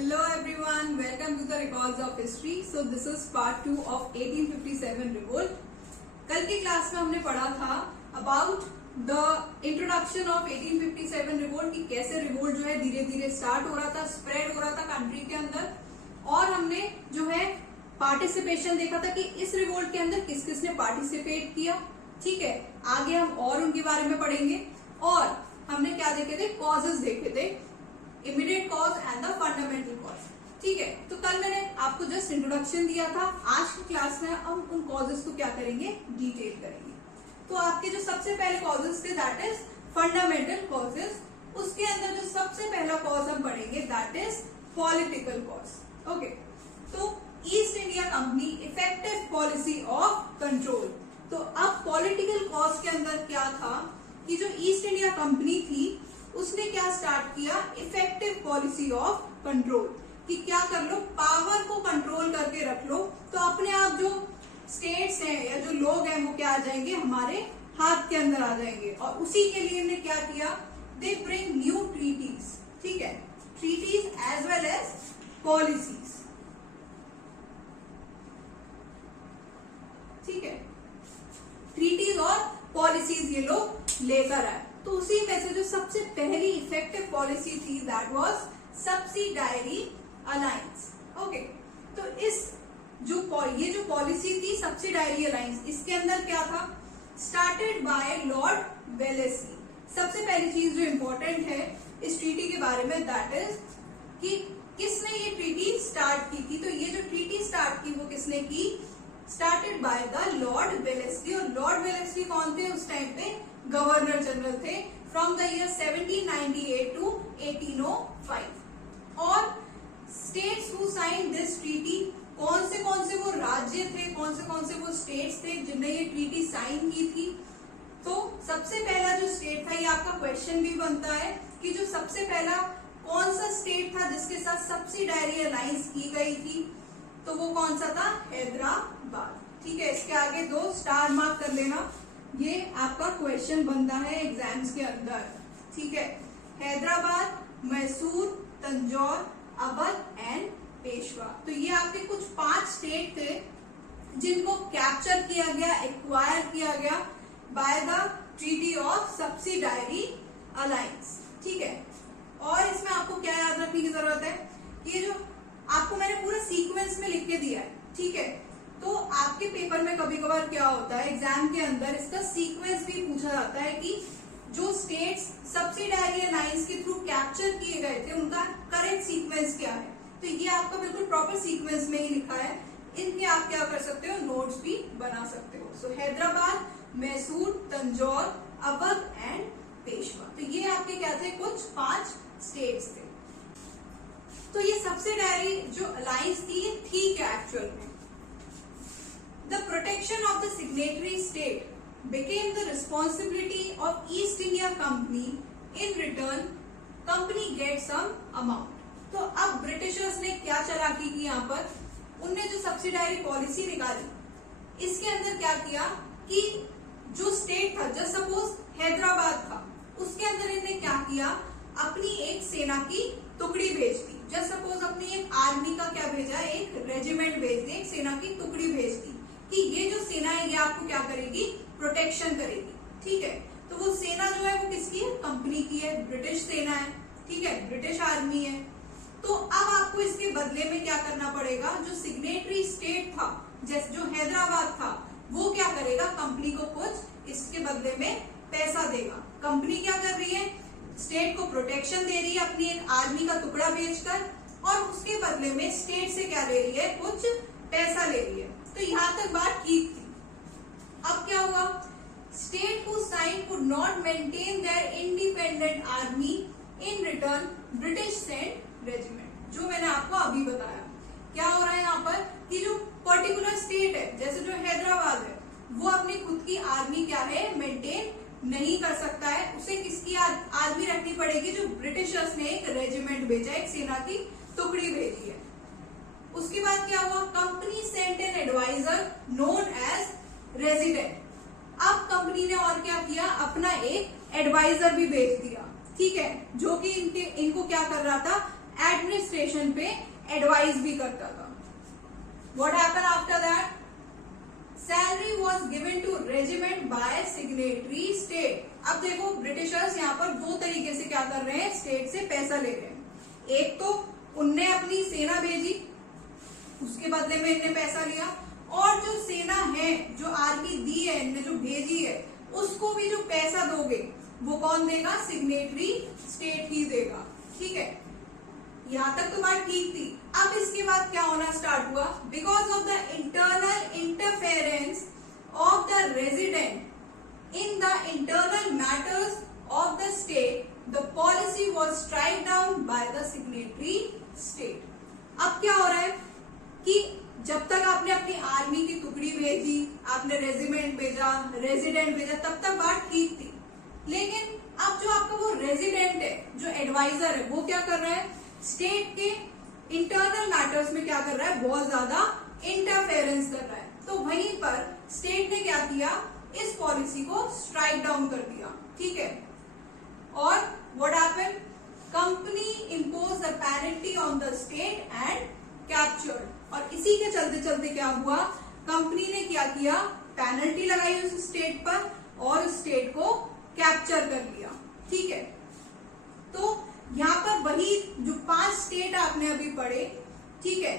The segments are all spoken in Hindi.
Hello everyone, welcome to the Records of History. So this is part 2 of 1857 revolt. कल की क्लास में हमने पढ़ा था about the introduction of 1857 revolt कि कैसे रिवोल्ट जो है धीरे धीरे स्टार्ट हो रहा था, स्प्रेड हो रहा था कंट्री के अंदर, और हमने जो है पार्टिसिपेशन देखा था कि इस रिवोल्ट के अंदर किस किस ने पार्टिसिपेट किया. ठीक है, आगे हम और उनके बारे में पढ़ेंगे. और हमने क्या देखे थे, कॉजेस देखे थे, immediate cause and the fundamental cause. ठीक है, तो कल मैंने आपको जस्ट इंट्रोडक्शन दिया था. आज की क्लास में हम उन कॉजेस को क्या करेंगे, डिटेल करेंगे. तो आपके जो सबसे पहले कॉजेस थे दैट इज फंडामेंटल कॉजेस. उसके अंदर जो सबसे पहला कॉज हम पढ़ेंगे that is political cause. Okay, तो East India Company effective policy of control. तो अब पॉलिटिकल कॉज के अंदर क्या था कि जो ईस्ट इंडिया कंपनी थी उसने क्या स्टार्ट किया, इफेक्टिव पॉलिसी ऑफ कंट्रोल. कि क्या कर लो, पावर को कंट्रोल करके रख लो, तो अपने आप जो स्टेट्स हैं या जो लोग हैं वो क्या आ जाएंगे, हमारे हाथ के अंदर आ जाएंगे. और उसी के लिए इन्होंने क्या किया, दे ब्रिंग न्यू ट्रीटीज. ठीक है, treaties as well as policies. ठीक है, ट्रीटीज और पॉलिसीज ये लोग लेकर आए. तो उसी में से जो सबसे पहली इफेक्टिव पॉलिसी थी that was subsidiary alliance. Okay, तो इस ये जो पॉलिसी थी सब्सिडायरी अलायंस, इसके अंदर क्या था, स्टार्टेड बाय लॉर्ड वेलेस्ली. सबसे पहली चीज जो इंपॉर्टेंट है इस ट्रीटी के बारे में दैट इज कि किसने ये ट्रीटी स्टार्ट की थी. तो ये जो ट्रीटी स्टार्ट की वो किसने की, started by the lord Wellesley. और लॉर्ड वेलेस्ली कौन थे, उस टाइम पे गवर्नर जनरल थे फ्रॉम द ईयर 1798 टू 1805. और states who sign this treaty, कौन से वो राज्य थे, कौन से वो स्टेट्स थे जिन्होंने ये ट्रीटी साइन की थी. तो सबसे पहला जो स्टेट था, ये आपका क्वेश्चन भी बनता है कि जो सबसे पहला कौन सा स्टेट था जिसके साथ सब्सिडायरी अलायंस की गई थी, तो वो कौन सा था, हैदराबाद. ठीक है, इसके आगे 2 स्टार मार्क कर लेना, ये आपका क्वेश्चन बनता है एग्जाम्स के अंदर. ठीक है, हैदराबाद, मैसूर, तंजौर, अवध एंड पेशवा. तो ये आपके कुछ 5 स्टेट थे जिनको कैप्चर किया गया, एक्वायर किया गया by the treaty of subsidiary alliance. ठीक है, और इसमें आपको क्या याद रखने की जरूरत है कि ये जो आपको मैंने पूरा सीक्वेंस में लिख के दिया है. ठीक है, तो आपके पेपर में कभी कभार क्या होता है, एग्जाम के अंदर इसका सीक्वेंस भी पूछा जाता है कि जो स्टेट्स सब्सिडायरी अलायंस के थ्रू कैप्चर किए गए थे उनका करेक्ट सीक्वेंस क्या है. तो ये आपका बिल्कुल प्रॉपर सीक्वेंस में ही लिखा है. इनके आप क्या कर सकते हो, नोट्स भी बना सकते हो. सो हैदराबाद, मैसूर, तंजौर, अवध एंड पेशवा. तो ये आपके क्या थे, कुछ 5 स्टेट्स थे. तो ये सब्सिडायरी जो अलायंस थी ये थी क्या एक्चुअल में. The protection of the signatory state became the responsibility of East India Company. In return, company gets some amount. तो अब ब्रिटिशर्स ने क्या चालाकी की यहाँ पर, उनने जो सब्सिडायरी पॉलिसी निकाली, इसके अंदर क्या किया कि जो स्टेट था, जस्ट सपोज हैदराबाद था, उसके अंदर इन्होंने क्या किया, अपनी एक सेना की टुकड़ी भेज दी. जस्ट सपोज अपनी एक आर्मी का क्या भेजा, एक रेजिमेंट भेज दी, एक सेना की टुकड़ी भेज दी कि ये जो सेना है ये आपको क्या करेगी, प्रोटेक्शन करेगी. ठीक है, तो वो सेना जो है वो किसकी है, कंपनी की है, ब्रिटिश सेना है. ठीक है, ब्रिटिश आर्मी है. तो अब आपको इसके बदले में क्या करना पड़ेगा, जो सिग्नेटरी स्टेट था, जैसे जो हैदराबाद था, वो क्या करेगा, कंपनी को कुछ इसके बदले में पैसा देगा. कंपनी क्या कर रही है, स्टेट को प्रोटेक्शन दे रही है अपनी एक आर्मी का टुकड़ा बेचकर, और उसके बदले में स्टेट से क्या ले रही है, कुछ पैसा ले रही है. तो यहां तक बात ठीक थी. अब क्या हुआ, state who sign could not maintain their independent army. In return British sent regiment. जो मैंने आपको अभी बताया, क्या हो रहा है यहाँ पर कि जो पर्टिकुलर स्टेट है, जैसे जो हैदराबाद है, वो अपनी खुद की आर्मी क्या है, मेंटेन नहीं कर सकता है. उसे किसकी आर्मी रखनी पड़ेगी, जो ब्रिटिशर्स ने एक रेजिमेंट भेजा, एक सेना की टुकड़ी भेजी है. उसके बाद क्या हुआ, company sent an adviser known as resident. अब कंपनी ने और क्या किया, अपना एक एडवाइजर भी भेज दिया. ठीक है, जो कि इनको क्या कर रहा था, एडमिनिस्ट्रेशन पे एडवाइस भी करता था। What happened after that? Salary was given to regiment by signatory state. अब देखो ब्रिटिशर्स यहाँ पर दो तरीके से क्या कर रहे हैं, स्टेट से पैसा ले रहे हैं। एक तो उनने अपनी सेना भेजी, उसके बदले में इनने पैसा लिया, और जो सेना है, जो आर्मी दी है इनने, जो भेजी है, उसको भी जो पैसा दोगे वो कौन देगा? सिग्नेटरी स्टेट ही देगा। ठीक है, यहां तक तो बात ठीक थी। अब इसके बाद क्या होना स्टार्ट हुआ? Because of the internal interference of the resident in the internal matters of the state, the policy was strike down by the signatory state. अब क्या हो रहा है कि जब तक आपने अपनी आर्मी की टुकड़ी भेजी, आपने रेजिमेंट भेजा, रेजिडेंट भेजा, तब तक बात ठीक थी। लेकिन अब जो आपका वो रेजिडेंट है, जो एडवाइजर है, वो क्या कर रहा है? स्टेट के इंटरनल मैटर्स में क्या कर रहा है? बहुत ज्यादा इंटरफेरेंस कर रहा है। तो वहीं पर स्टेट ने क्या किया? इस पॉलिसी को स्ट्राइक डाउन कर दिया। ठीक है, और what happened? Company impose the penalty on the state and captured. और इसी के चलते चलते क्या हुआ? कंपनी ने क्या किया? पेनल्टी लगाई उस स्टेट पर और उस स्टेट को कैप्चर कर लिया। ठीक है, तो यहाँ पर वही जो 5 स्टेट आपने अभी पढ़े, ठीक है,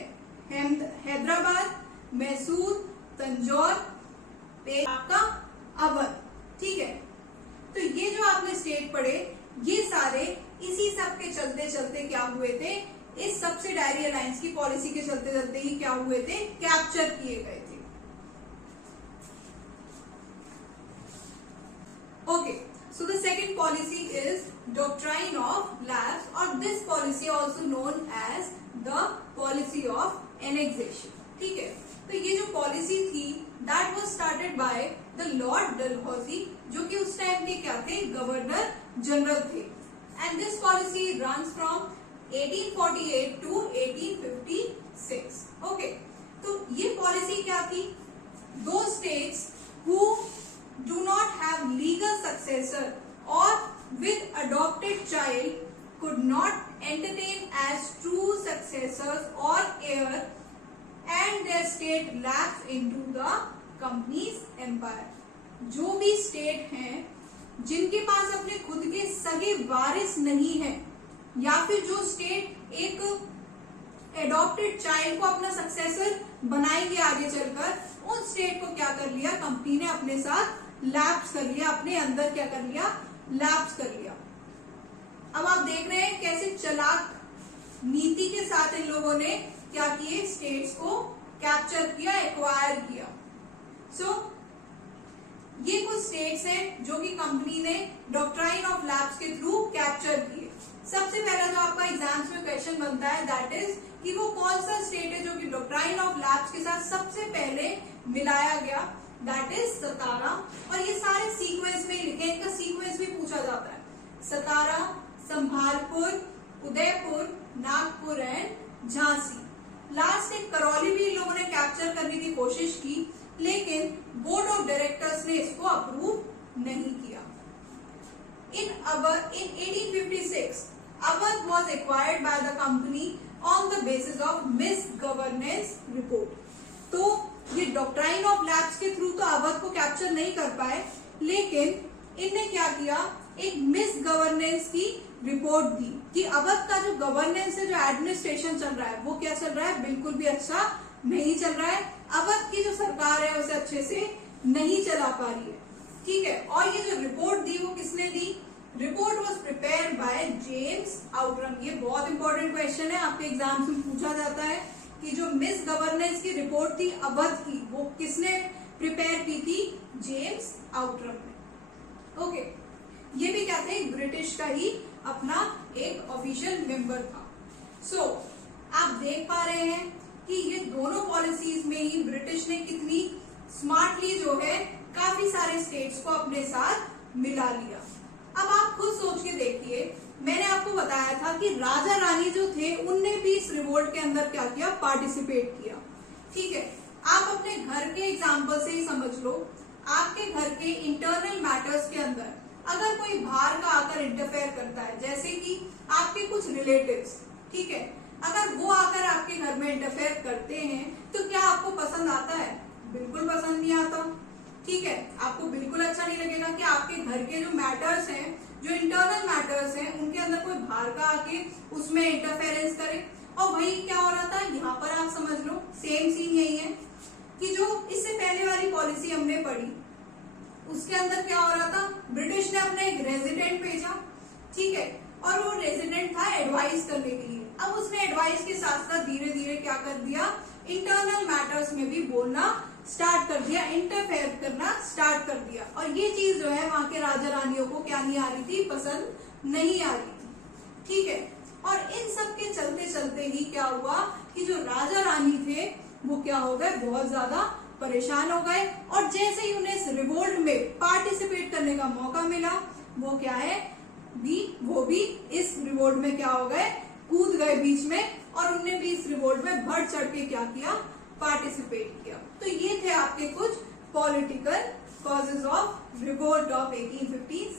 हैदराबाद, मैसूर, तंजौर, आपका अवध। ठीक है, तो ये जो आपने स्टेट पढ़े, ये सारे इसी सब के चलते चलते क्या हुए थे? इस सब्सिडायरी अलायंस की पॉलिसी के चलते चलते ही क्या हुए थे? कैप्चर किए गए थे। Okay, so the second policy is doctrine of lapse, or this policy also known as the policy of annexation. ठीक है, तो ये जो पॉलिसी थी that was started by the Lord Dalhousie, जो कि उस टाइम के क्या थे? गवर्नर जनरल थे। and this policy runs from 1848 to 1856. Okay, तो ये पॉलिसी क्या थी? दो states who do not have legal successor or with adopted child could not entertain as true successors or heir, and their state lapsed into the company's empire. जो भी स्टेट हैं जिनके पास अपने खुद के सगे वारिस नहीं है, या फिर जो स्टेट एक एडॉप्टेड चाइल्ड को अपना सक्सेसर बनाएंगे आगे चलकर, उन स्टेट को क्या कर लिया? कंपनी ने अपने साथ लैप्स कर लिया, अपने अंदर क्या कर लिया? लैप्स कर लिया। अब आप देख रहे हैं कैसे चालाक नीति के साथ इन लोगों ने क्या किए? स्टेट्स को कैप्चर किया, एक्वायर किया। सो ये कुछ स्टेट्स हैं जो कि कंपनी ने डॉक्ट्राइन ऑफ लैप्स के थ्रू कैप्चर किए। सबसे पहला जो आपका एग्जाम्स में क्वेश्चन बनता है दैट इज कि वो कौन सा स्टेट है जो कि डॉक्ट्राइन ऑफ लैप्स के साथ सबसे पहले मिलाया गया? दैट इज सतारा। और ये सारे सीक्वेंस में लिखे, इनका सीक्वेंस भी पूछा जाता है। सतारा, संभालपुर, उदयपुर, नागपुर एंड झांसी। लास्ट एक करौली भी इन लोगों ने कैप्चर करने की कोशिश की, लेकिन बोर्ड ऑफ डायरेक्टर्स ने इसको अप्रूव नहीं किया। In 1856, Awadh was acquired by the company on the basis of misgovernance report. तो ये डॉक्ट्राइन ऑफ लैप्स के थ्रू तो अवध को कैप्चर नहीं कर पाए, लेकिन इनने क्या किया? एक मिसगवर्नेंस की रिपोर्ट दी कि अवध का जो गवर्नेंस है, जो एडमिनिस्ट्रेशन चल रहा है, वो क्या चल रहा है? बिल्कुल भी अच्छा नहीं चल रहा है। अवध की जो सरकार है उसे अच्छे से नहीं चला पा रही है। ठीक है, और ये जो रिपोर्ट दी वो किसने दी? Report was prepare by James Outram. ये बहुत इंपॉर्टेंट क्वेश्चन है, आपके एग्जाम्स में पूछा जाता है कि जो मिस गवर्नेंस की रिपोर्ट थी अवध की, वो किसने प्रिपेयर की थी? जेम्स आउटरम ने। ओके, ये भी क्या थे? ब्रिटिश का ही अपना एक ऑफिशियल मेंबर था। सो आप देख पा रहे हैं कि ये दोनों पॉलिसीज में ही ब्रिटिश ने कितनी स्मार्टली जो है काफी सारे स्टेट्स को अपने साथ मिला लिया। अब आप खुद सोच के देखिए, मैंने आपको बताया था कि राजा रानी जो थे उनने भी इस रिवोल्ट के अंदर क्या किया? पार्टिसिपेट किया। ठीक है, आप अपने घर के एग्जाम्पल से ही समझ लो। आपके घर के इंटरनल मैटर्स के अंदर अगर कोई बाहर का आकर इंटरफेयर करता है, जैसे कि आपके कुछ रिलेटिव्स, ठीक है। अगर वो आकर आपके घर में इंटरफेयर करते हैं तो क्या आपको पसंद आता है? बिल्कुल पसंद नहीं आता, ठीक है। आपको बिल्कुल अच्छा नहीं लगेगा कि आपके घर के जो मैटर्स हैं, जो इंटरनल मैटर्स हैं, उनके अंदर कोई बाहर का आके उसमें इंटरफेरेंस करे। और वही क्या हो रहा था यहाँ पर, आप समझ लो सेम सीन यही है कि जो इससे पहले वाली पॉलिसी हमने पढ़ी उसके अंदर क्या हो रहा था, ब्रिटिश ने अपना एक रेजिडेंट भेजा, ठीक है, और वो रेजिडेंट था एडवाइस करने के लिए। अब उसने एडवाइस के साथ साथ धीरे धीरे क्या कर दिया, इंटरनल मैटर्स में भी बोलना स्टार्ट कर दिया, इंटरफेयर करना स्टार्ट कर दिया। और ये चीज जो है वहां के राजा रानियों को क्या नहीं आ रही थी, पसंद नहीं आ रही थी, ठीक है। और इन सब के चलते चलते ही क्या हुआ कि जो राजा रानी थे वो क्या हो गए, बहुत ज्यादा परेशान हो गए। और जैसे ही उन्हें इस रिवोल्ट में पार्टिसिपेट करने का मौका मिला, वो क्या है वो भी इस रिवोल्ट में क्या हो गए, कूद गए बीच में, और उनने भी इस रिवोल्ट में बढ़ चढ़ के क्या किया, पार्टिसिपेट किया। तो ये थे आपके कुछ political causes of revolt of 1815